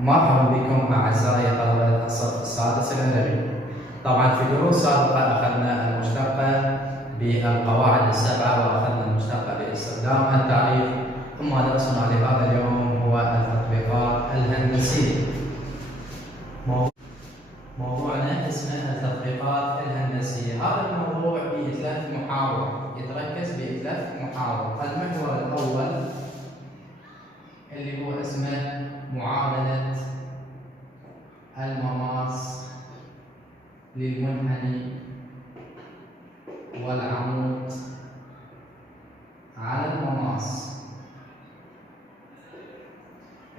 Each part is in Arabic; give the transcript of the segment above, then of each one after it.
مرحبا بكم أعزائي طلبة الصف السادس الادبي. طبعا في دروس سابقة أخذنا المشتقة بالقواعد السبعة وأخذنا المشتقة باستخدام التعريف، ثم درسنا لهذا اليوم هو التطبيقات الهندسية. موضوعنا اسمه التطبيقات الهندسية. هذا الموضوع بثلاث محاور، يتركز بثلاث محاور. المحور الأول اللي هو اسمه معادلة المماس للمنحني والعمود على المماس.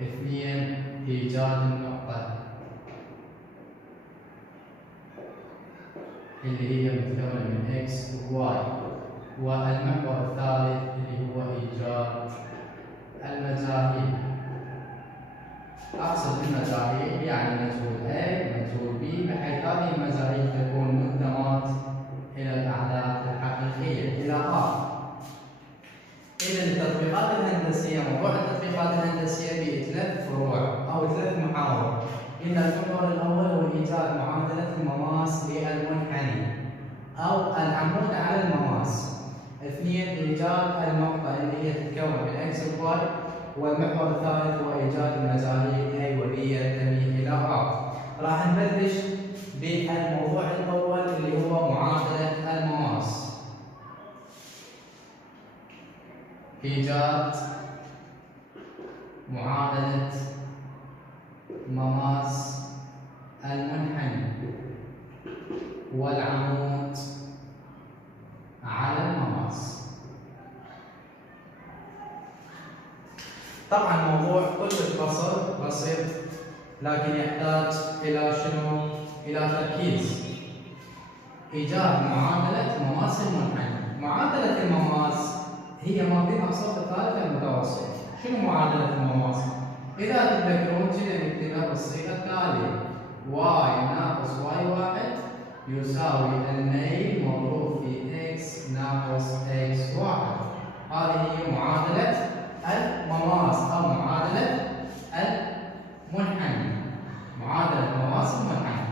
2. إيجاد النقطة اللي هي متكونة من X و Y. والمحور الثالث اللي هو إيجاد المجاهيل. أقصد المجاهيل يعني مجهول A مجهول B، بحيث هذه المجاهيل تكون منتمات إلى الأعداد الحقيقية إلى R. إذا التطبيقات الهندسية، موضوع التطبيقات الهندسية بثلاث فروع أو ثلاث محاور. إن المحور الأول هو إيجاد معادلة المماس للمنحني أو العمود على المماس. 2. إيجاد النقطة اللي هي تتكون من X و Y. والمحور الثالث هو إيجاد المجاهيل A و B ينتمي إلى R. راح نبلش بالموضوع الأول اللي هو معادلة المماس. إيجاد معادلة مماس المنحني والعمود على المماس. طبعا الموضوع كله بسيط، لكن يحتاج إلى شنو؟ إلى تركيز. إيجاد معادلة مماس المنحني. معادلة المماس هي ما فيها صف الثالث المتوسط. شنو معادلة المماس؟ إذا تتذكرون كنا نكتبها بالصيغة التالية: y ناقص y1 يساوي الميل مضروب في x ناقص x1. هذه هي معادلة المماس أو معادلة المنحني. معادلة المماس المنحني.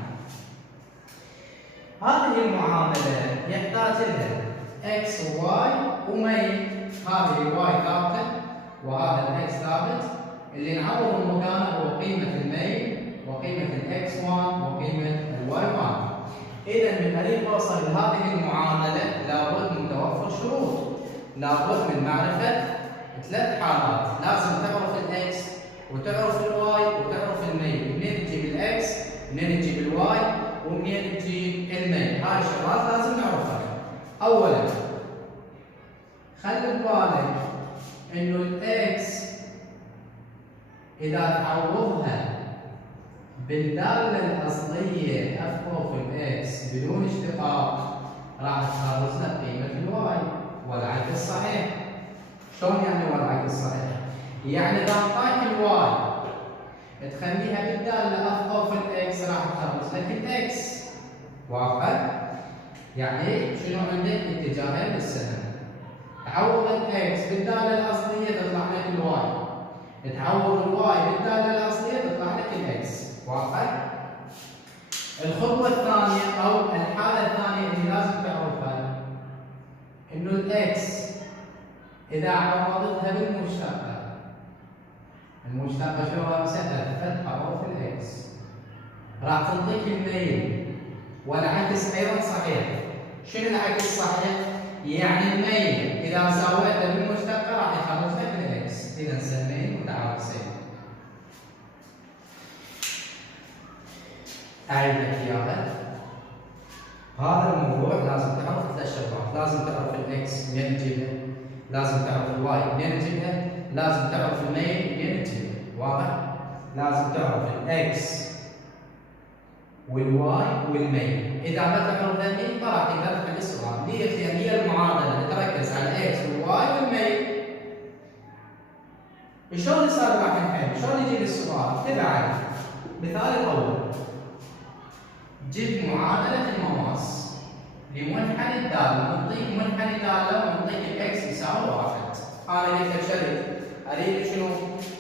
هذه المعادلة يحتاج لها x و y وميل. هذه y ثابتة وهذا الاكس ثابت. اللي نعوض مكانه هو قيمة الميل وقيمة الاx1 وقيمة الy1. إذا من أريد أوصل لهذه المعادلة لابد من توفر شروط. لابد من معرفة ثلاث حالات. لازم تعرف الاكس وتعرف الواي وتعرف الميل. منين تجيب الاكس؟ منين تجيب الواي؟ ومنين تجيب الميل؟ هاي الشغلات لازم نعرفها. أولاً خلي ببالك إنه الاكس إذا تعوضها بالدالة الأصلية f فوق الاكس بدون اشتقاق راح تخرج لك قيمة الواي والعكس صحيح. شلون يعني والعكس صحيح؟ يعني إذا أعطاك الواي تخليها بالدالة f فوق الاكس راح تخرج لك الاكس. واضح؟ يعني شنو عندك؟ اتجاهين للسهم. تعوض الاكس بالدالة الأصلية تطلع لك الواي. تعوض الواي بالدالة الأصلية تطلع لك الاكس. واضح؟ الخطوة الثانية أو الحالة الثانية اللي لازم تعرفها إنه الاكس إذا عوضتها بالمشتقة، المشتقة شو رمزها؟ فتح حروف الاكس، راح تعطيك الميل والعكس أيضا صحيح. شنو العكس صحيح؟ يعني الميل إذا ساويته بالمشتقة راح يخرج لك الاكس. إذا سمين متعاكسين. أعيد لك إياها. هذا الموضوع لازم تعرف ثلاث شغلات. لازم تعرف الاكس منين تجيبها، لازم تعرف الواي منين تجيبها، لازم تعرف الميل منين تجيبها. واضح؟ لازم تعرف الاكس والواي والميل. إذا ما تعرف ذني ما راح تقدر تحل السؤال. ليش؟ لأن هي المعادلة اللي تركز على الاكس والواي والميل. شلون صار راح نحل؟ شلون يجي السؤال؟ تبع مثال الأول. جيب معادلة المماس لمنحني الدالة. نعطيك منحني دالة ونعطيك الاكس يساوي 1. أنا ليش شريط؟ اريد شنو؟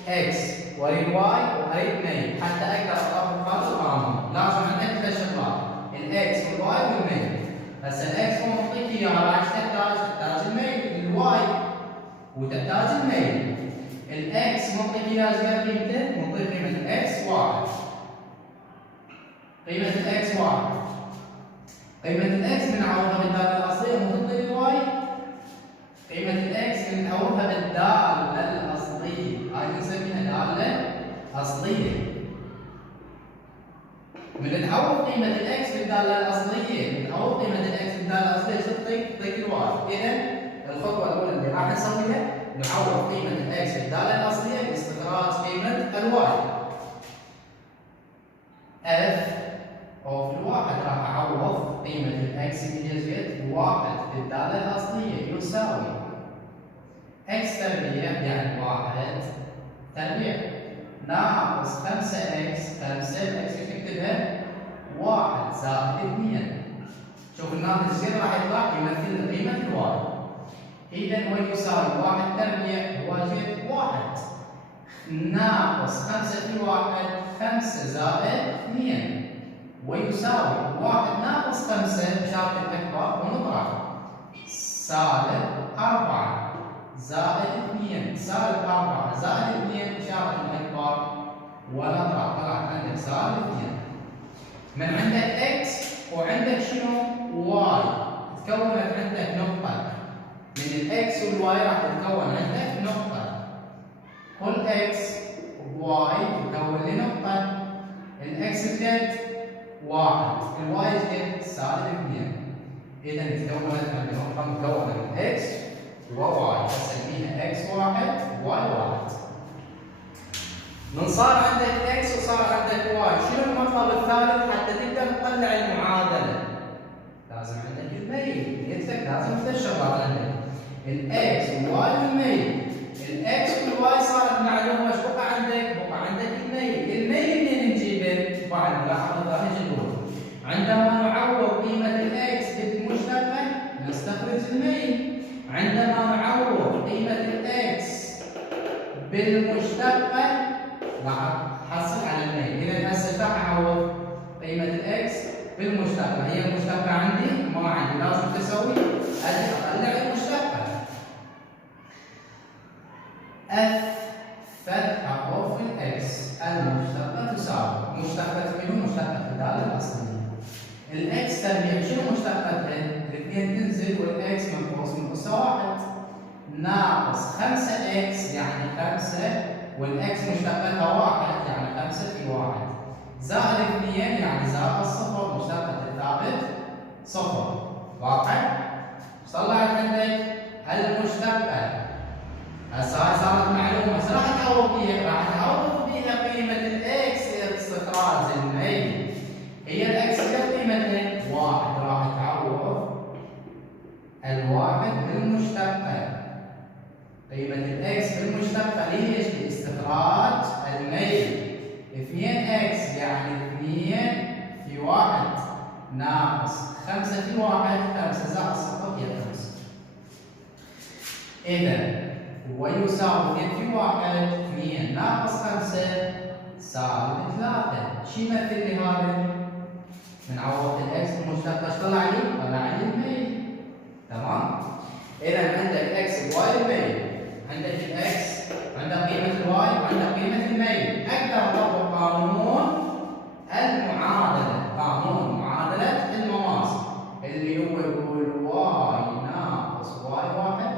اكس واريد واي واريد ميل حتى اقدر اطبق هذا القانون، لازم عندك ثلاث شغلات، الاكس والواي والميل. هسه الاكس هو معطيك اياها، راح تحتاج الميل الواي وتحتاج الميل. الاكس معطيك اياها قيمته، معطيك قيمه الاكس واحد. قيمه الاكس واحد. قيمه الاكس بنعوضها بالداله الاصليه وتعطي الواي. قيمه الاكس بنعوضها بالداله الاصليه، هاي بنسميها داله اصليه. من نعوض قيمه الاكس بالداله الاصليه، نعوض قيمه الاكس بالداله الاصليه شو تعطيك الواي. اذا الخطوه الاولى اللي راح نسويها نعوض قيمه الاكس بالداله الاصليه باستخراج قيمه الواي. اف اوف الواحد راح اعوض قيمه الاكس بجذر واحد بالداله الاصليه يساوي اكس تربيع يعني واحد تربيع ناقص 5 اكس، 5 الاكس نكتبها 1 زائد 2. شوف الناتج الزين راح يطلع يمثل قيمه الواي. اذا هو يساوي 1 تربيع هو جذر 1 ناقص 5 في 1 5 زائد 2 ويساوي 1 ناقص 5 بشرط الاكبر ونطرح سالب 4 زائد 2 سالب 4 زائد 2 بشرط الاكبر ونطرح. طلعت عندك سالب 2. من عندك اكس وعندك شنو؟ واي. تكونت عندك نقطه. من الاكس والواي راح تتكون عندك نقطه. كل اكس وواي تكون لي نقطه. الاكس بجد 1 الواي بجد سالب 2. اذا تكونت عندنا نقطه مكونه من اكس وواي نسميها اكس 1 واي 1. من صار عندك اكس وصار عندك واي، شنو المطلب الثالث حتى تقدر تطلع المعادله؟ لازم عندك الميل. قلت لك لازم ثلاث شغلات عندك الاكس والواي والميل. الاكس والواي صارت معلومه، ايش بقى عندك؟ بقى عندك الميل. الميل منين نجيبه؟ بعد لاحظ راح نقول عندما نعوض قيمه الاكس بالمشتقه نستخرج الميل. عندما نعوض قيمه الاكس بالمشتقه راح نحصل على الميل. اذا هسه راح اعوض قيمه الاكس بالمشتقه. هي المشتقه عندي ما عندي، لازم تسوي اجي اطلع المشتقه. اف فتح حروف الاكس المشتقه تساوي مشتقه منو؟ مشتقه الداله الاصليه. الاكس تربيع شنو مشتقتها؟ الاثنين تنزل والاكس منقوص من اس 1 ناقص 5 اكس يعني 5 والاكس مشتقتها 1 يعني 5 في 1 زائد 2 يعني زائد صفر مشتقة الثابت صفر. واضح؟ طلعت عندك المشتقة. هسه هاي صارت معلومة، ايش راح تعوض بيها؟ راح تعوض بيها قيمة الاكس لاستخراج الميل. هي الاكس كم قيمتها؟ 1. راح تعوض الواحد بالمشتقة. قيمة الاكس بالمشتقة ليش؟ لاستخراج الميل. 2 اكس يعني 2 في 1 ناقص 5 في 1 5 زائد 0 هي 5. إذا ويساوي 2 في 1 2 ناقص 5 سالب 3. شو يمثل لي هذا؟ بنعوض الاكس بالمشتقة ايش طلع لي؟ طلع لي الميل. تمام؟ إذا عندك اكس وواي الميل. عندك الاكس عندك قيمة الواي وعندك قيمة الميل. أقدر أطبق قانون المعادلة، قانون معادلة المماثل اللي هو يقول واي ناقص واي 1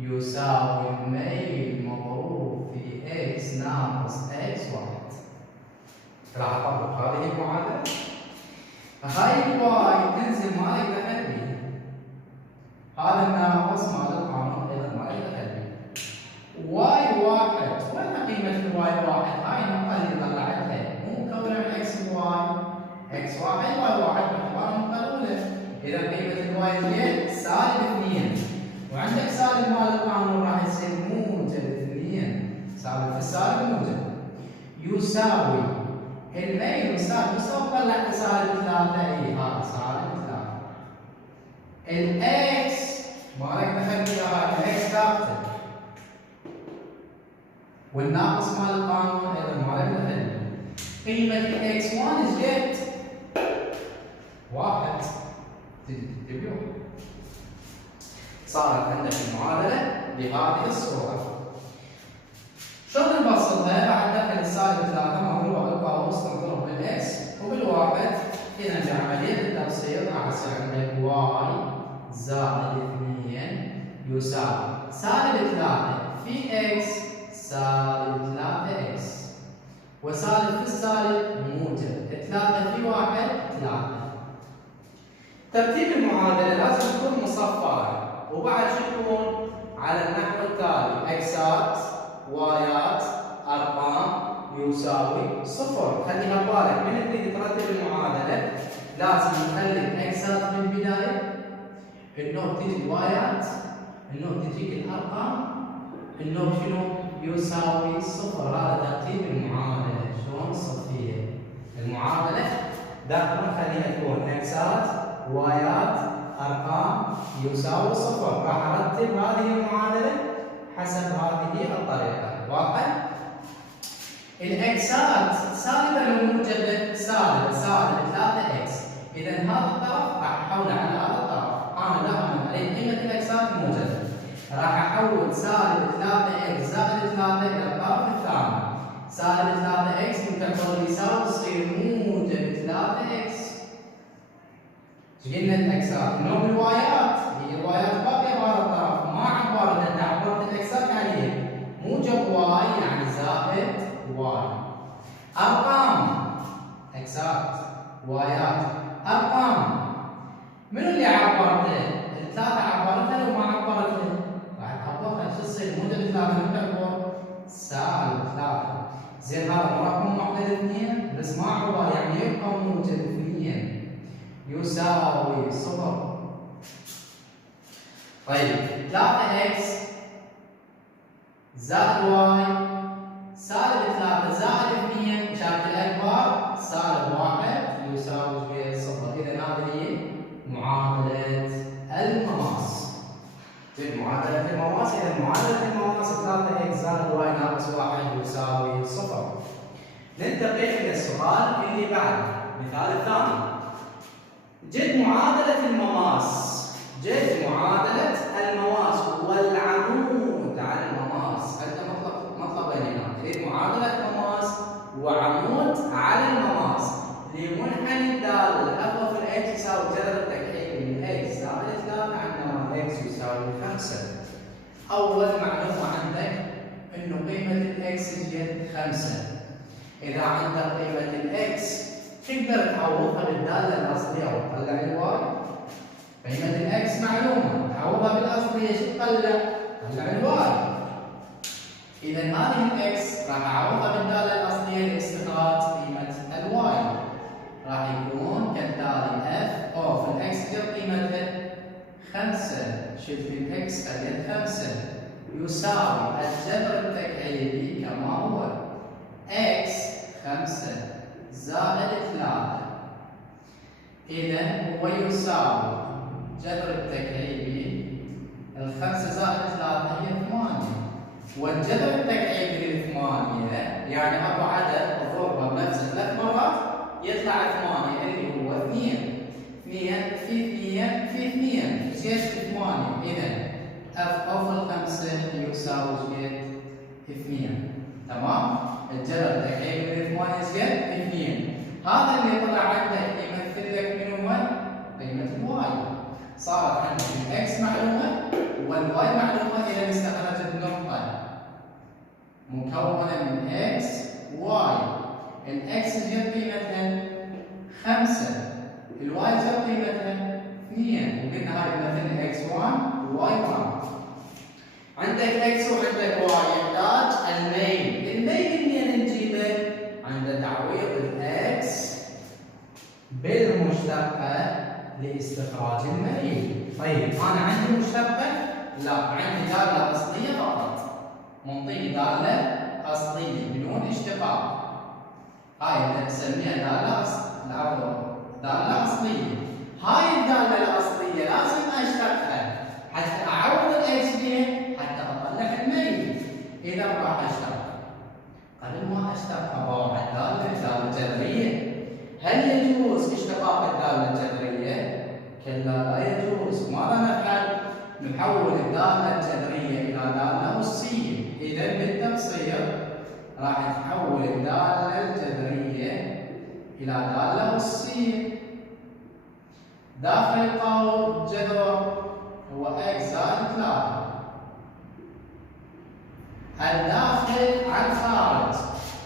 يساوي الميل مضروب في اكس ناقص اكس 1. راح أطبق هذه المعادلة. هاي الواي تنزل ما لك دخل بيها. هذا الناقص مال القانون أيضا ما لك دخل بيه. واي 1 وين قيمة الواي 1؟ هاي النقطة اللي طلعتها مو مكونة من اكس وواي. اكس 1 واي 1 باعتبار النقطة الأولى. إذا قيمة الواي زين سالب 2 وعندك سالب مال القانون راح يصير موجب 2 سالب في السالب موجب يساوي الميل يساوي طلعت سالب 3. اي هذا سالب 3. الاكس ما لك دخل فيها، هاي الاكس ثابتة والناقص مال القانون ايضا مال الحل. قيمة الاكس 1 ايش قد؟ 1. تنتبهوا. صارت عندك المعادلة بهذه الصورة. شلون نبسطها؟ راح ندخل السالب 3 مضروبة بالقوس نضرب بالاكس وبالواحد. إذا بعملية التبسيط راح يصير عندك واي زائد 2 يساوي سالب 3 في اكس سالب 3 اكس، وسالب في السالب موجب 3 في 1 3. ترتيب المعادلة لازم تكون مصفرة، وبعد شو تكون؟ على النحو التالي: اكسات وايات ارقام يساوي صفر. خليها ببالك من تريد ترتب المعادلة لازم نخلي الاكسات في البداية، النوع تجي الوايات، النوع تجيك الارقام، النوع شنو؟ يساوي صفر. هذا ترتيب المعادلة. شلون نصفيها؟ المعادلة دائما نخليها تكون اكسات وايات ارقام يساوي صفر. راح ارتب هذه المعادلة حسب هذه الطريقة. واضح؟ الاكسات سالبة لو موجبة؟ سالب 3 اكس. اذا هذا الطرف راح احوله على هذا الطرف. انا دائما اريد قيمة الاكسات موجبة، راح احول سالب 3 اكس زائد 3 الى الطرف الثاني. سالب 3 اكس من تحول يساوي تصير موجب 3 اكس. قلنا الاكسات. النوع الوايات، هي الوايات باقيه بهذا الطرف ما عبرت. انت عبرت الاكسات عليه موجب واي يعني زائد واي. ارقام اكسات وايات ارقام، منو اللي عبرته؟ الثلاثه عبرتها لو ما عبرتها؟ راح تعبرها. شو تصير؟ موجب 3 من تعبر سالب 3. زين هذا رقم معدل 2 بس ما عبر يعني يبقى موجب 2 يساوي صفر. طيب 3 اكس زائد واي سالب 3 زائد 2 شكل اكبر سالب 1 يساوي صفر. اذا هذه هي معادلة المماس. معادلة المماس. اذا معادلة المماس 3 اكس زائد واي ناقص 1 يساوي صفر. ننتقل الى السؤال اللي بعده. المثال الثاني: جد معادلة المماس. جد معادلة المماس والعمود على المماس. عندنا مطلبين هنا: تريد معادلة مماس وعمود على المماس لمنحنى الدالة الأقوى في الإكس يساوي جذر التكعيب من إكس زائد 3 عندما إكس يساوي 5. أول معلومة عندك إنه قيمة الإكس جد 5. إذا عندك قيمة الإكس تقدر تعوضها بالدالة الأصلية وتطلع الواي. قيمة الإكس معلومة، تعوضها بالأصلية شو تطلع؟ تطلع الواي. إذا هذه الإكس راح أعوضها بالدالة الأصلية لاستخراج قيمة الواي. راح يكون كالتالي: اف اوف الإكس قد قيمتها 5. شلت الإكس خليت 5 يساوي الجذر التكعيبي كما هو إكس 5 زائد 3. إذا هو يساوي جذر التكعيبي 5 زائد 3 هي 8. والجذر التكعيبي ل 8 يعني أبو عدد أضربه بنفسه 3 مرات يطلع 8 اللي هو 2. 2 في 2 في 2 زيادة 8. إذا اف اوف 5 يساوي زيادة 2. تمام؟ الجذر التكعيبي ل 8 زيادة 2. هذا اللي طلع عندك يمثل لك من هو؟ قيمة الواي. صارت عندك الاكس معلومة والواي معلومة. إذا استخرجت نقطة مكونة من اكس واي. الاكس جت قيمتها 5، الواي جت قيمتها 2، وقلنا هاي مثل اكس 1 وواي 1. عندك اكس وعندك واي، يحتاج الميل. الميل منين نجيبه؟ عند تعويض الاكس بالمشتقة لاستخراج الميل. طيب انا عندي مشتقة؟ لا، عندي دالة أصلية فقط. منطيني دالة أصلية بدون اشتقاق. هاي اللي نسميها دالة أصلية. هاي الدالة الأصلية لازم أشتقها حتى أعوض الإكس بها حتى أطلع الميل. إذا راح أشتق قبل ما اشتق بروح الدالة جذرية. هل يجوز اشتقاق الدالة الجذرية؟ كلا لا يجوز. ماذا نفعل؟ نحول الدالة الجذرية إلى دالة أسية. إذا بالتبسيط راح نحول الدالة الجذرية إلى دالة أسية. داخل القول جذر هو x زائد 3. الداخل عن الخارج.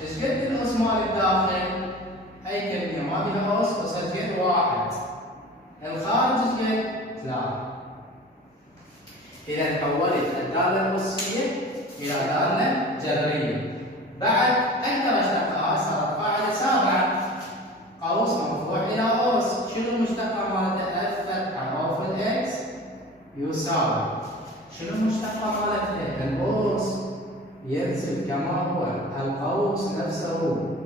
ايش قد الأس مال الداخل؟ أي كلمة ما بها أس قد 1. الخارج ايش قد؟ 3. إذا حولت الدالة الأسية إلى دالة جذرية. بعد أقدر أشتقها صارت قاعدة 7 قوس مفتوح إلى أس. شنو المشتقة مالتها؟ الفتحة أو في الإكس يساوي. شنو المشتقة مالتها؟ الأس ينزل كما هو، القوس نفسه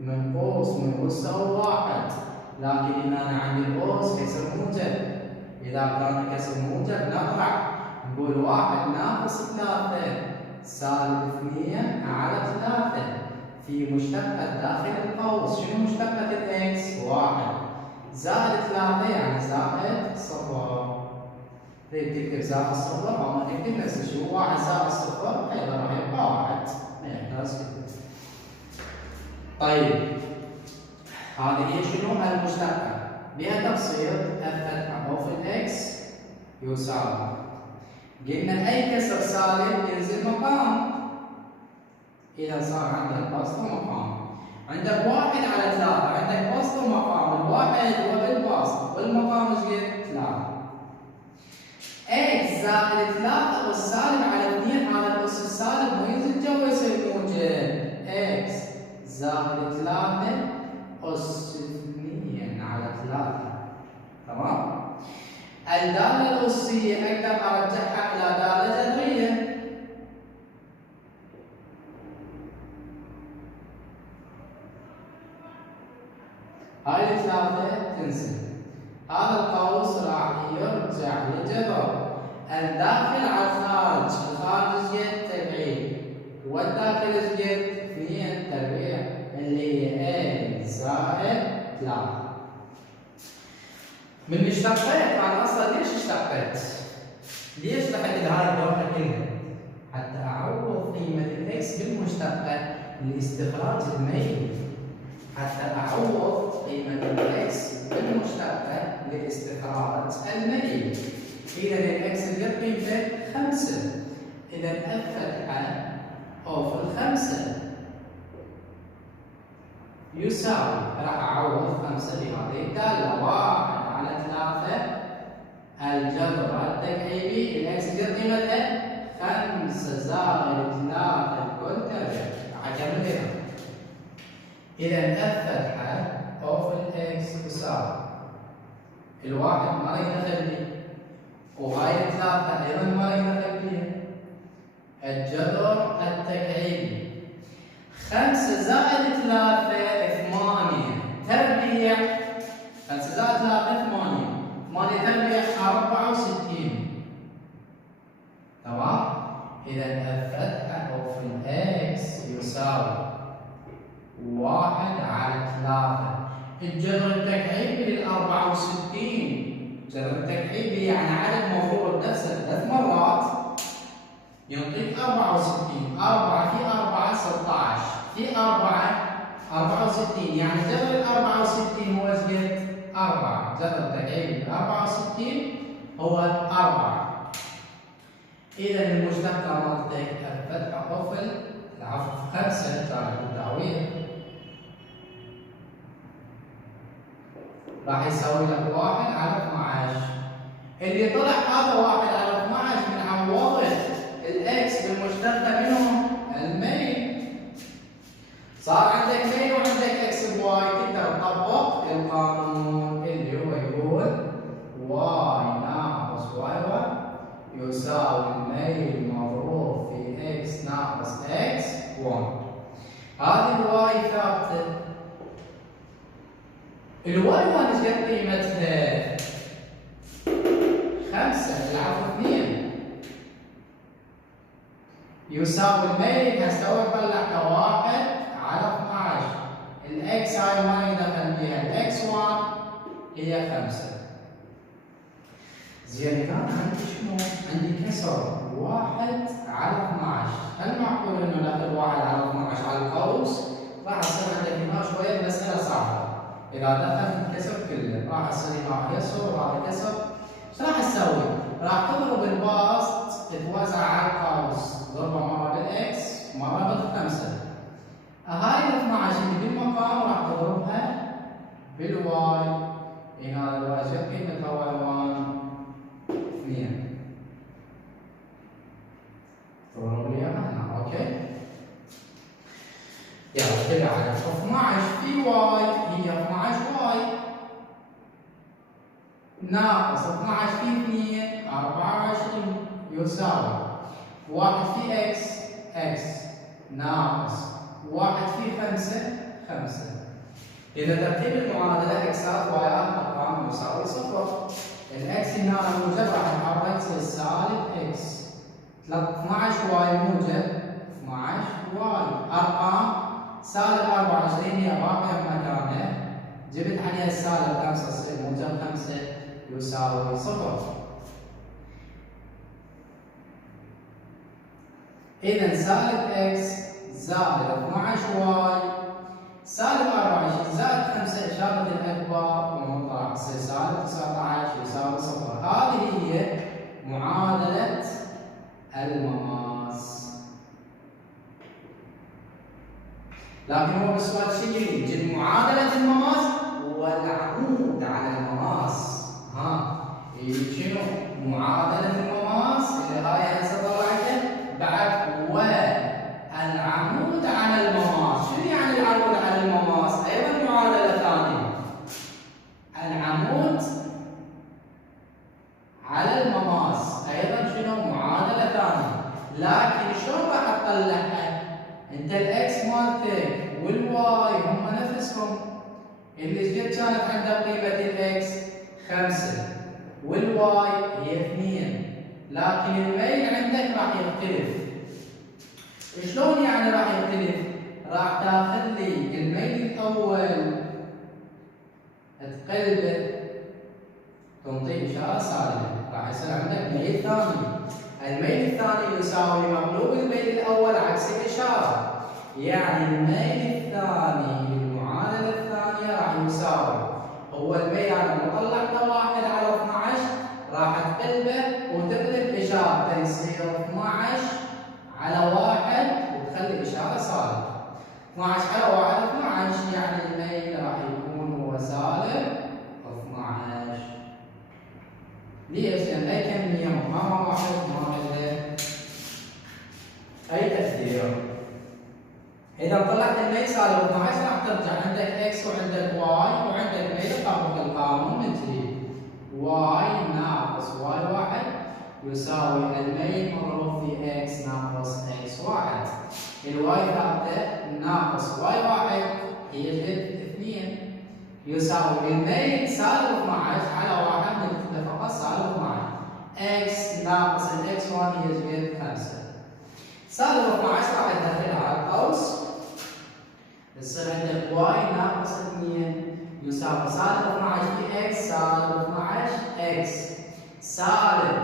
من قوس من أس 1. لكن إذا أنا عندي الأس كسر موجب. إذا كان كسر موجب نطرح نقول 1 ناقص 3 سالب 2 على 3 في مشتقة داخل القوس. شنو مشتقة الإكس؟ 1 زائد 3 يعني زائد 0. تريد تكتب زائد 0 أو ما تكتب نفس الشيء. 1 زائد 0 أيضا راح يبقى 1. ما يحتاج كده. طيب هذه هي شنو؟ المشتقة. بها تبسيط الفتحة أو في الإكس يساوي. قلنا أي كسر سالب ينزل مقام. إذا صار عندك بسط ومقام. عندك 1 على 3 عندك بسط ومقام. الواحد هو بالبسط والمقام ايش قد؟ 3. x زائد 3 أس سالب على 2. هذا الأس السالب وينزل جوا يصير موجب. x زائد 3 أس 2 على 3. تمام؟ الدالة الأسية أقدر أرجعها إلى دالة جذرية. هاي الثلاثة تنزل. هذا القوس راح يرجع لجذر. الداخل على الخارج. الخارج جد تبعيد والداخل جد 2 تربيع اللي هي a زائد 3. من اشتقيت انا اصلا ليش اشتقيت؟ ليش لحد هاي الدوره كلها؟ حتى اعوض قيمه الاكس بالمشتقه لاستخراج الميل. حتى اعوض قيمه الاكس بالمشتقه لاستخراج الميل. اذا الاكس اللي قيمته 5. اذا الفتحه او في ال5 يساوي. راح اعوض 5 بهذه الداله. 1 على 3 الجذر التكعيبي. الاكس اللي قيمتها 5 زائد 3 الكل تربيع. راح اكمل هنا. اذا الفتحه او في الاكس تساوي. الواحد ما راح نخليه وهاي 3 ايضا ما راح نخليها. الجذر التكعيبي 5 زائد 3 8 تربيع. 5 زائد 3 8. 8 تربيع 64. تمام؟ إذا الفتحة أو في الإكس يساوي 1 على 3. الجذر التكعيبي لل 64. الجذر التكعيبي يعني عدد مفروض نفسه 3 مرات يعطيك 64. 4 في 4 16 في 4 64. يعني جذر ال 64 هو ايش قد؟ 4. جذر التكعيبي ال 64 هو 4. إذا المشتقة مالتك الفتحة قفل العفو 5 كانت التعويض راح يساوي لك 1 على 12. اللي طلع هذا 1 على 12 من عوضه الاكس بالمشتقة منهم الميل. صار عندك ميل وعندك اكس بواي. تقدر تطبق القانون اللي هو يقول واي ناقص واي 1 يساوي الميل مضروب في اكس ناقص اكس 1. هذه الواي ثابتة. الواي 1 ايش قد قيمتها؟ 5 العفو 2 يساوي الميل. هسه طلعت 1 على 12. الاكس هاي ما يدخل بيها، الاكس 1 هي 5. زين كان عندي شنو؟ عندي كسر 1 على 12. هل معقول انه ناخذ 1 على 12 على القوس؟ راح يصير عندك هنا شويه المساله صعبه. اذا دخلت الكسر كله راح يصير هنا يسر وهذا كسر. ايش راح تسوي؟ راح تضرب الباسط تتوزع على القوس، ضربه مره بالاكس ومره بالخمسه. هاي ال 12 اللي بالمقام راح تضربها بالواي. هنا الواي شو قيمتها؟ واي 1 2. تضرب لي اياها هنا، اوكي؟ يلا كده على 12 في واي هي 12 واي ناقص 12 في 2 24 يساوي 1 في اكس اكس ناقص 1 في 5 5. إذا ترتيب المعادلة اكسات وايات أرقام يساوي 0. الاكس هنا موجب راح يتحرك تصير سالب اكس. 12 واي موجب 12 واي. أرقام سالب 24 هي باقية بمكانها، جبت عليها السالب 5 تصير موجب 5 يساوي 0. إذا سالب اكس زائد 12 واي سالب 24 زائد 5 إشارة الأكبر ومطلع تصير سالب 19 يساوي 0. هذه هي معادلة المماس. لكن هو بالسؤال شو يجي؟ معادلة المماس والعمود على المماس. يجي شنو؟ معادلة المماس اللي هاي هسه طلعته بعد والعمود على المماس. شنو يعني العمود على المماس؟ أيضا معادلة ثانية. العمود على المماس أيضا شنو؟ معادلة ثانية. لكن شلون راح تطلعها؟ أنت الإكس مالتك والواي هم نفسهم. اللي قد كانت عنده قيمة الإكس 5 والواي هي 2، لكن الميل عندك راح يختلف. شلون يعني راح يختلف؟ راح تاخذ لي الميل الأول تقلبه تنطي إشارة سالبة، راح يصير عندك ميل ثاني. الميل الثاني يساوي مقلوب الميل الأول عكس الإشارة. يعني الميل الثاني للمعادلة الثانية راح يساوي هو الميل أنا مطلعته 1 على 12 راح تقلبه وتقلب إشارته يصير 12 على 1 وتخلي إشارة سالبة. 12 على 1 12 يعني الميل راح يكون هو سالب 12. ليش؟ لأن أي كمية مقامها واحد ما له أي تأثير. إذا طلعت الميل سالب 12 راح ترجع عندك اكس وعندك واي وعندك ميل طبق القانون من جديد. واي ناقص واي 1 يساوي الميل مضروب في اكس ناقص اكس 1. الواي ثابتة ناقص واي 1 هي جد 2 يساوي الميل سالب 12 على 1 نكتب فقط سالب 12. اكس ناقص الاكس 1 هي جد 5. سالب 12 راح تدخلها على القوس يصير عندك واي ناقص 2 يساوي سالب 12 في اكس سالب 12 اكس سالب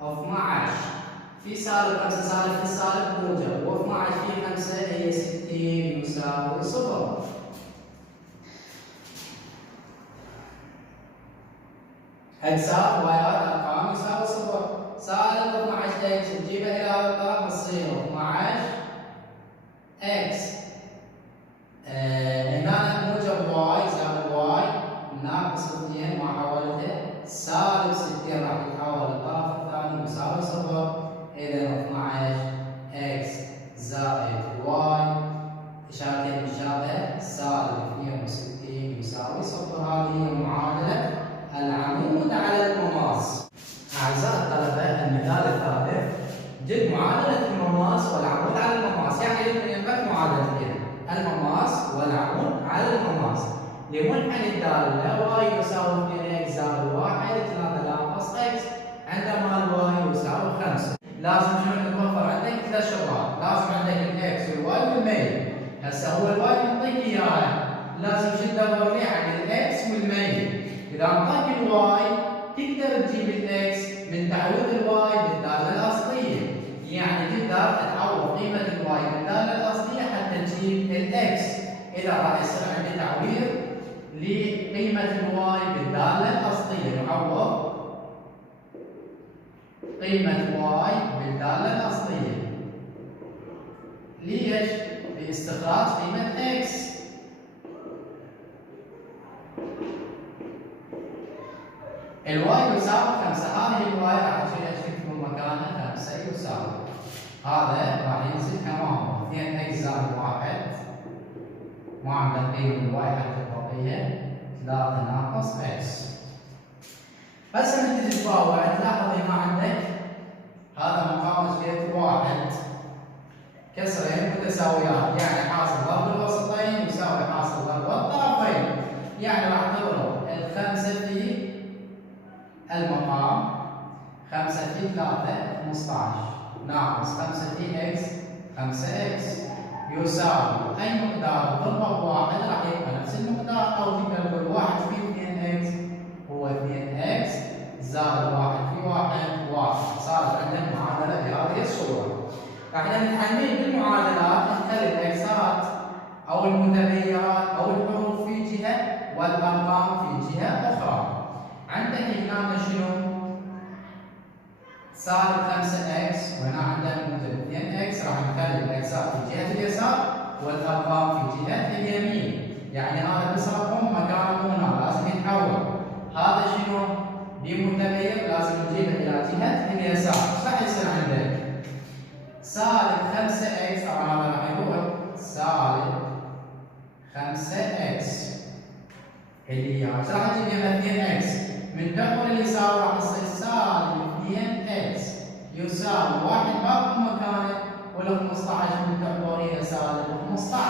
12 في سالب 5 سالب في سالب موجب و12 في 5 هي 60 يساوي 0. اجزاء وايات ارقام يساوي 0. سالب 12 اكس تجيبها الى هذا الطرف تصير 12 اكس هنا موجب واي زائد واي ناقص 2 ما حولته سالب 60 راح يتحول للطرف الثاني يساوي 0. اذا 12 اكس زائد واي اشارتين مشابهه سالب 62 يساوي 0. هذه هي معادله العمود على المماس. اعزائي الطلبه المثال الثالث جد معادله المماس والعمود على المماس. يعني يمكن معادلتين المماس والعمود على المماس. لمنحنى الداله واي يساوي 2 اكس زائد 1 3 ناقص اكس عندما الواي يساوي 5. لازم شنو تتوفر عندك 3 شغلات. لازم عندك الاكس والواي والميل. هسه هو الواي يعطيك اياها، لازم شو تدور لي عن الاكس والميل. اذا اعطاك الواي تقدر تجيب الاكس من تعويض الواي بالداله الاصليه، يعني تقدر تعوض قيمه الواي بالداله الاصليه حتى تجيب الاكس. اذا راح يصير عندي تعويض لقيمه الواي بالداله الاصليه، نعوض قيمه واي بالداله الاصليه. ليش؟ لاستخراج قيمه اكس. الواي يساوي 5، هذه الواي راح اشيل في مكانها 5 يساوي، هذا راح ينزل كمان 2 اكس زائد 1، ما عندنا قيمه الواي حتى تعطيها 3 ناقص اكس. هسه من تجي تفاوض تلاحظ هنا عندك هذا مقام زاوية 1 كسرين متساويات، يعني حاصل ضرب الوسطين يساوي حاصل ضرب الطرفين، يعني راح تضرب الخمسة في المقام 5 في 3 15 ناقص 5 في اكس 5 اكس يساوي اي مقدار ضربه بواحد راح يبقى نفس المقدار، او تقدر تقول 1 في 2 اكس هو 2 اكس زائد 1 في 1 صارت عندنا معادله بهذه الصوره. احنا نتحمل بالمعادلات نخلي الاكسات او المتغيرات او الحروف في جهه والارقام في جهه اخرى. عندك هنا شنو؟ سالب 5 اكس، وهنا عندنا موجب 2 اكس، راح نخلي الاكسات في جهه اليسار والارقام في جهه اليمين، يعني هذا بس رقم مكانه هنا لازم يتحول. هذا شنو؟ بمتغير لازم نجيبه الى جهه اليسار، ايش راح يصير عندك؟ سالب 5 اكس، طبعا هذا راح يروح سالب 5 اكس اللي هي ايش راح تجيب لنا 2 اكس من تحول اليسار راح يصير سالب 2 اكس يساوي 1 باقي مكانه، وال 15 من تحول الى سالب 15.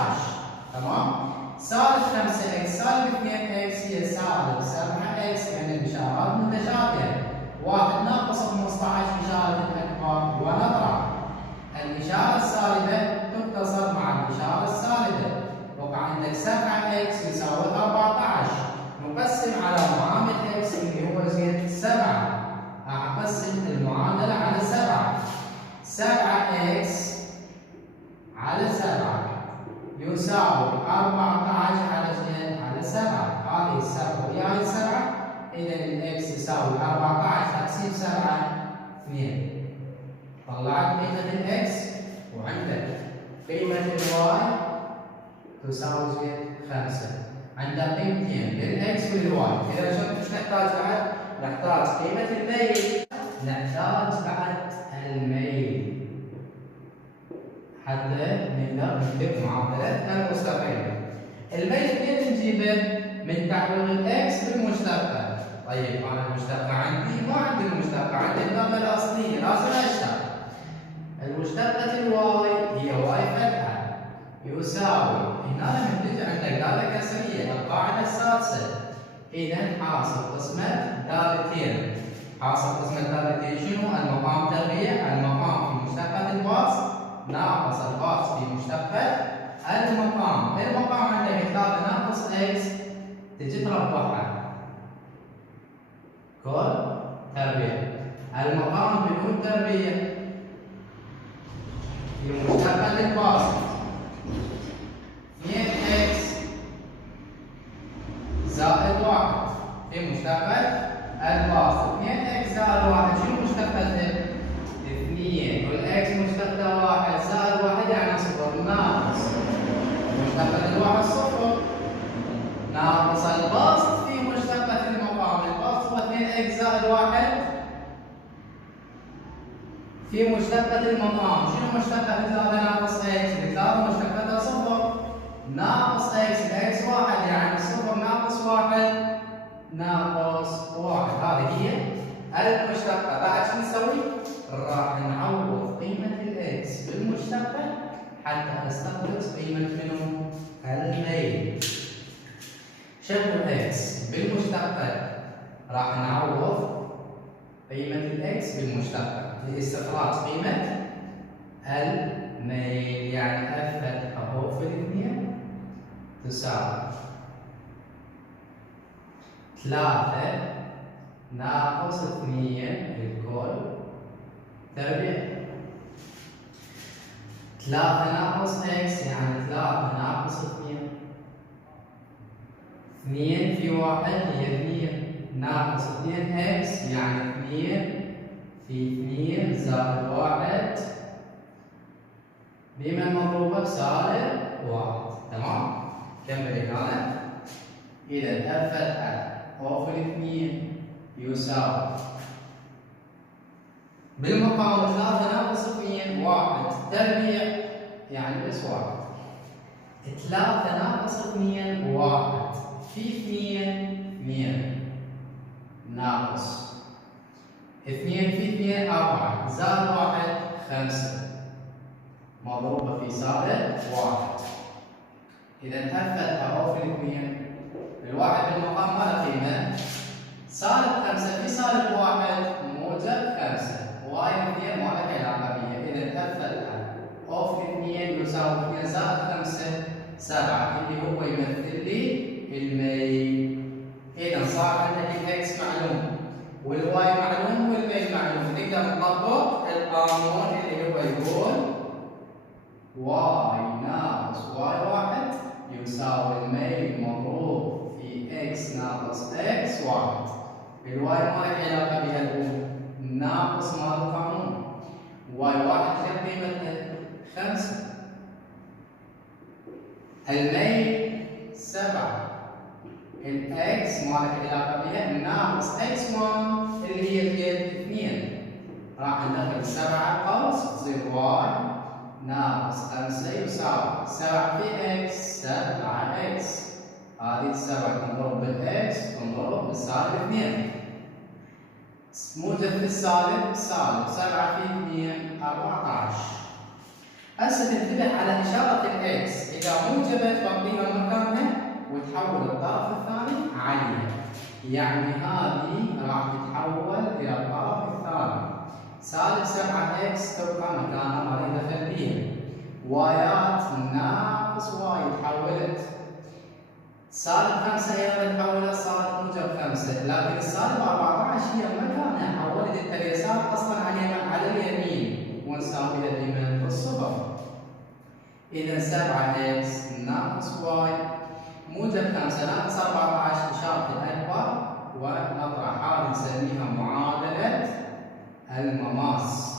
تمام؟ سالب 5 اكس سالب 2 اكس هي سالب 7 اكس، يعني الاشارات متشابهه. 1 ناقص 15 اشاره الاكبر ونضرب. الاشاره السالبه تختصر مع الاشاره السالبه، وقع عندك 7 اكس يساوي 14، نقسم على معامل اكس اللي هو زين 7، اقسم المعادله على 7 اكس على 7 يساوي 14 على زين على 7، هذه السبعه وياي 7، اذا الاكس يساوي 14 تقسيم 7 2. طلعت قيمه الاكس وعندك قيمه الواي تساوي زين 5. عندنا قيمتين للاكس والواي، اذا شوف ايش نحتاج بعد؟ نحتاج قيمه الميل، نحتاج بعد الميل حتى نقدر نكتب معادله المستقيم. الميل كيف نجيبه؟ من تعويض الاكس بالمشتقه. طيب انا المشتقه عندي ما عندي المشتقه، عندي الضمه الاصليه لازم اشتق. المشتقه الواي هي واي فتحه يساوي، هنا لما تجي عندك داله كسريه القاعده السادسه، اذا حاصل قسمه دالتين. حاصل قسمه دالتين شنو؟ المقام تربيع، المقام في مشتقه الباص ناقص الباص في مشتقه المقام. المقام عندك 3 ناقص اكس تجي تربعها كل تربيع. المقام بدون تربيع في مشتقه الباص 2 اكس زائد 1 في مشتقة الباص. 2 اكس زائد 1 شنو مشتقته؟ 2 والاكس مشتقته 1 زائد 1 يعني 0 ناقص مشتقة الواحد 0 ناقص البسط في مشتقة المقام. البسط هو 2 اكس زائد 1 في مشتقة المقام. شنو مشتقة 3 ناقص اكس؟ 3 مشتقتها 0 ناقص اكس، الاكس 1 يعني 0 ناقص 1 ناقص 1. هذه هي المشتقة. بعد شو نسوي؟ راح نعوض قيمة الاكس بالمشتقة حتى استخلص قيمة منو؟ الميل. شكل اكس بالمشتقة راح نعوض قيمة الاكس بالمشتقة لاستخلاص قيمة الميل، يعني اف فتحة او في الاثنين تساوي 3 ناقص 2 الكل تربيع. 3 ناقص اكس يعني 3 ناقص 2. 2 في 1 هي 2 ناقص 2 اكس يعني 2 في 2 زائد 1 بما مضروبة بسالب 1. تمام؟ كمل هنا. إذا اف فتحة أو في 2 يساوي بالمقام 3 ناقص 2 1 تربيع يعني بس 1. 3 ناقص 2 1 في 2 2 ناقص 2 في 2 4 زائد 1 5 مضروبة في سالب 1. إذا اف فتحة أو في 2 الواحد بالمقام ما له قيمة، سالب 5 في سالب 1 موجب 5 وهاي 2 ما لها علاقة بها. إذا اف فتحة أو في 2 يساوي 2 زائد 5 7 اللي هو يمثل لي الميل. إذا صار عندك الاكس معلوم والواي معلوم والميل معلوم، نقدر نطبق القانون اللي هو يقول واي ناقص واي 1 يساوي الميل مضروب في اكس ناقص اكس 1. الواي ما له علاقة بها الأولى، ناقص مال القانون. واي 1 كم قيمتها؟ 5. الميل 7. الاكس ما له علاقة بها، ناقص اكس 1 اللي هي اليد 2. راح ندخل 7 قوس تصير واي ناقص 5 يساوي 7 في اكس 7 اكس. هذه 7 تنضرب بالاكس تنضرب بالسالب 2. موجب في السالب سالب 7 في 2 14. هسه تنتبه على اشاره الاكس، اذا موجبت تبقيها مكانها وتحول الطرف الثاني عليها، يعني هذه راح تتحول الى الطرف الثاني. سالب 7 اكس تبقى مكانها ما يدخل بيها. وايات ناقص واي تحولت. سالب 5 ايضا تحولت صارت موجب 5، لكن السالب 14 هي مكانها حولت التريسات اصلا على اليمين ونساويها دائما بالصفر. اذا 7 اكس ناقص واي موجب 5 ناقص 14 اشاره الاكبر ونطرح هذه نسميها معادله المماس.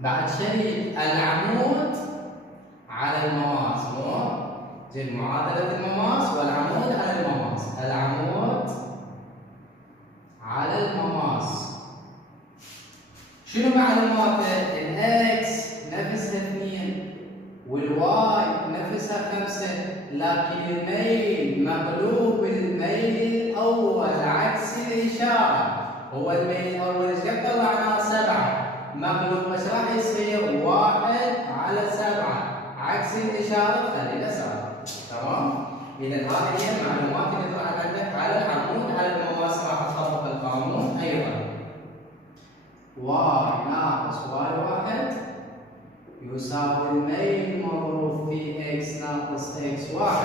بعد شيء العمود على المماس، مو جيب معادلة المماس والعمود على المماس. العمود على المماس شنو معلوماته؟ الاكس نفسها 2 والواي نفسها 5، لكن الميل مقلوب الميل الاول عكس الاشاره. هو الميل الاول ايش قد طلعناه؟ 7 مقلوب ايش راح يصير؟ 1 على 7 عكس الاشاره خلينا 7. تمام؟ اذا هذه هي المعلومات اللي طلعت عندك على العمود على المماس. راح تطبق القانون ايضا. واي ناقص واي 1 يساوي الميل مضروب في اكس ناقص اكس 1.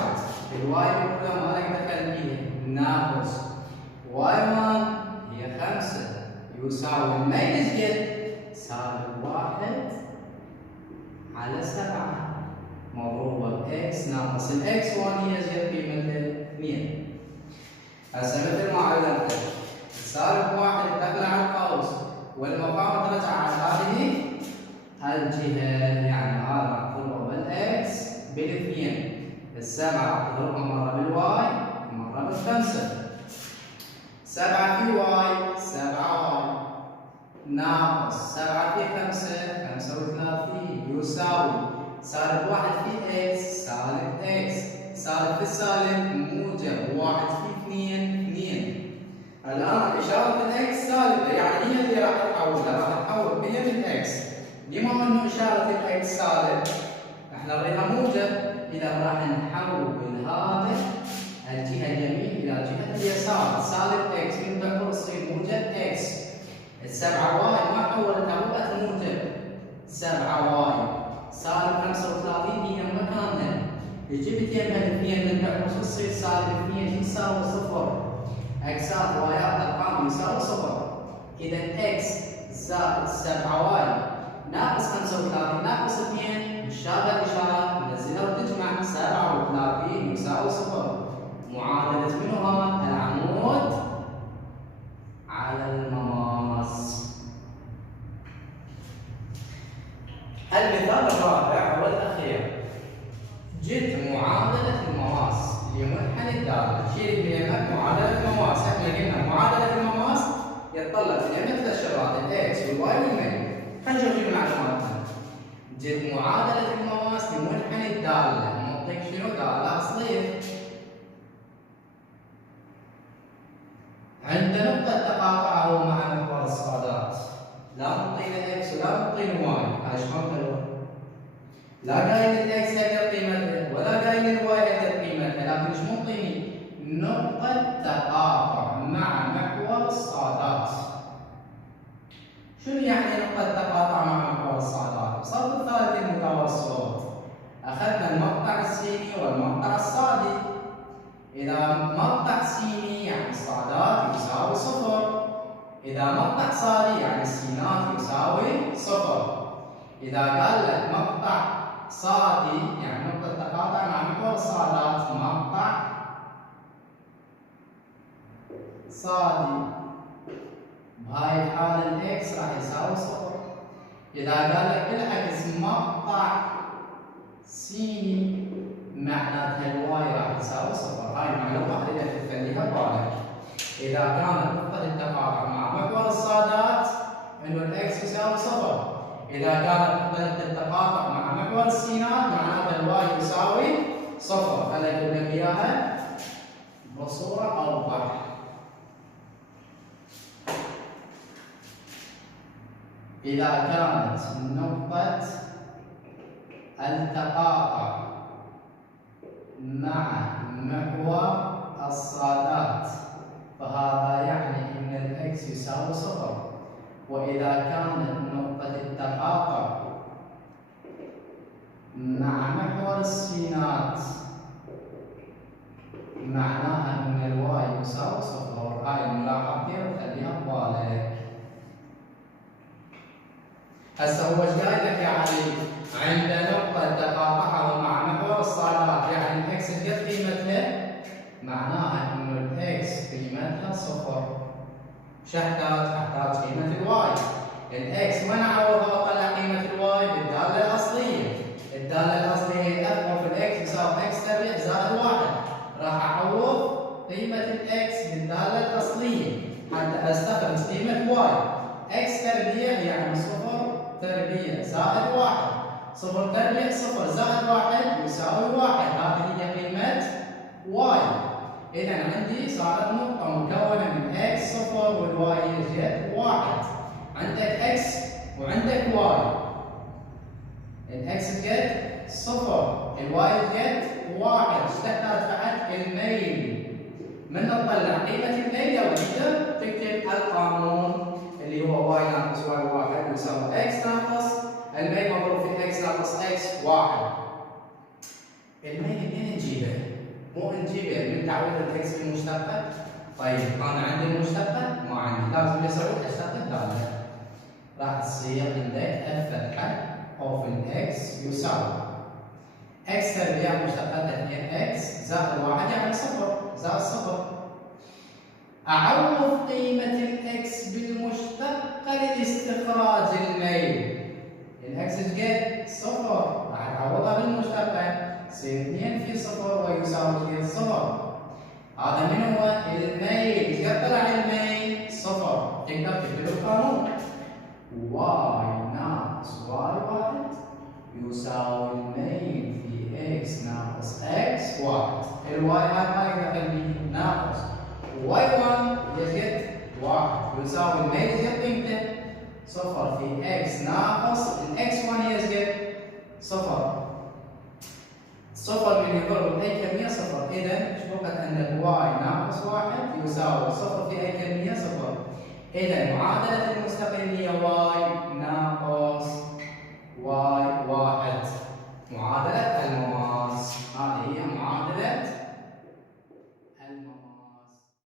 الواي الاولى ما لك دخل فيها، ناقص واي 1 هي 5 يساوي الميل ايش قد؟ سالب 1 على 7 مضروبه باكس ناقص الاكس 1 هي ايش قد قيمتها؟ 2. هسه مثل ما علمت سالب 1 دخل على القوس والمقام ترجع على هذه الجهة، يعني هذا راح تضرب بالاكس بالاثنين، السبعة راح تضربها مرة بالواي مرة بالخمسة. 7 في واي 7 واي ناقص 7 في 5 35 يساوي سالب 1 في اكس سالب اكس. سالب في السالب موجب 1 في 2 2. الآن إشارة الاكس سالبة، يعني هي اللي راح تحولها، راح تحول هي من اكس. بما انه اشاره الاكس سالب احنا نريدها موجب، اذا راح نحول هذا الجهه اليمين الى جهه اليسار. سالب اكس من بعد تصير موجب اكس. السبعة واي ما حولتها بقت موجب 7 واي سالب 35 هي مكانها. جبت يمها الاثنين من بعد شو تصير؟ سالب 2 شو تساوي؟ صفر. اكسات وايات ارقام يساوي صفر. اذا اكس زائد 7 واي ناقص 35 ناقص 2 مشابه الاشارات ننزلها وتجمع 37 يساوي صفر. معادلة منهما العمود على المماس. المثال الرابع والأخير، جبت معادلة المماس لمنحنى الدالة. شيل من يمك معادلة المماس. احنا قلنا معادلة المماس يتطلب في اليمين ثلاث شغلات، الاكس والواي واليمين. خلينا نشوف شنو معلوماتنا. جبت معادلة المماس لمنحنى الدالة. نعطيك شنو؟ دالة أصلية. عند نقطة تقاطعه مع محور الصادات. لا نعطينا اكس ولا نعطينا واي. هاي شلون حلوة؟ لا قايل الاكس هذه قيمتها ولا قايل الواي هذه قيمتها، لكن ايش معطيني؟ نقطة تقاطع مع محور الصادات. شنو يعني نقطة تقاطع مع محور الصادات؟ بصرف الثالث المتوسط أخذنا المقطع السيني والمقطع الصادي. إذا مقطع سيني يعني الصادات يساوي صفر. إذا مقطع صادي يعني السينات يساوي صفر. إذا قال لك مقطع صادي يعني نقطة تقاطع مع محور الصادات، مقطع صادي بهاي الحالة الإكس راح يساوي صفر. إذا قال لك بالعكس مقطع سيني معناتها الواي راح يساوي صفر. هاي المعلومة اللي تخليها ببالك. إذا كانت نقطة التقاطع مع محور الصادات إنه الإكس يساوي صفر. إذا كانت نقطة التقاطع مع محور السينات معناتها الواي يساوي صفر. خليني أقول لك إياها بصورة أوضح. إذا كانت نقطة التقاطع مع محور الصادات فهذا يعني أن الإكس يساوي صفر. وإذا كانت نقطة التقاطع مع محور السينات معناها أن الواي يساوي صفر. هاي الملاحظتين وخليها ببالك. هسه هو ايش قايل لك يا علي؟ عند نقطة تقاطعه مع محور الصادات يعني الإكس قد قيمتها؟ معناها إنه الإكس قيمتها صفر. شو أحتاج؟ أحتاج قيمة الواي. الإكس وين أعوضها وأطلع قيمة الواي؟ بالدالة الأصلية. الدالة الأصلية هي أف في الإكس يساوي إكس تربيع زائد 1. راح أعوض قيمة الإكس بالدالة الأصلية حتى أستخرج قيمة واي. إكس تربيع يعني صفر تربيع زائد 1. صفر تربيع صفر زائد 1 يساوي 1. هذه هي قيمة واي. إذا عندي صارت نقطة مكونة من إكس صفر والواي جت 1. عندك إكس وعندك واي. الإكس جت صفر، الواي جت 1. ايش تحتاج بعد؟ الميل. من نطلع قيمة الميل لو تقدر تكتب القانون اللي هو واي ناقص واي 1 يساوي إكس ناقص الميل مضروب في إكس ناقص إكس 1. الميل منين نجيبه؟ مو نجيبه من تعويض الاكس بالمشتقة. طيب انا عندي المشتقة؟ ما عندي، لازم اسوي اشتق الدالة. راح تصير عندك اف فتحة او في الاكس يساوي اكس تربيع مشتقتها 2 اكس زائد 1 يعني صفر زائد صفر. اعوض قيمة الاكس بالمشتقة لاستخراج الميل. الاكس قد صفر راح اعوضها بالمشتقة تصير 2 في صفر ويساوي 2 صفر. هذا من هو؟ الميل. ايش قد طلع الميل؟ صفر. تقدر تكتب القانون واي ناقص واي 1 يساوي الميل في اكس ناقص اكس 1. الواي هاي ما يقدر اخليه ناقص واي 1 قد 1 يساوي الميل قد قيمته صفر في اكس ناقص الاكس 1 هي قد صفر. صفر من يضرب اي كمية صفر. اذا ايش بقت عندك؟ واي ناقص 1 يساوي صفر في اي كمية صفر. إذا معادلة المستقلية y ناقص y1 معادلة المواد.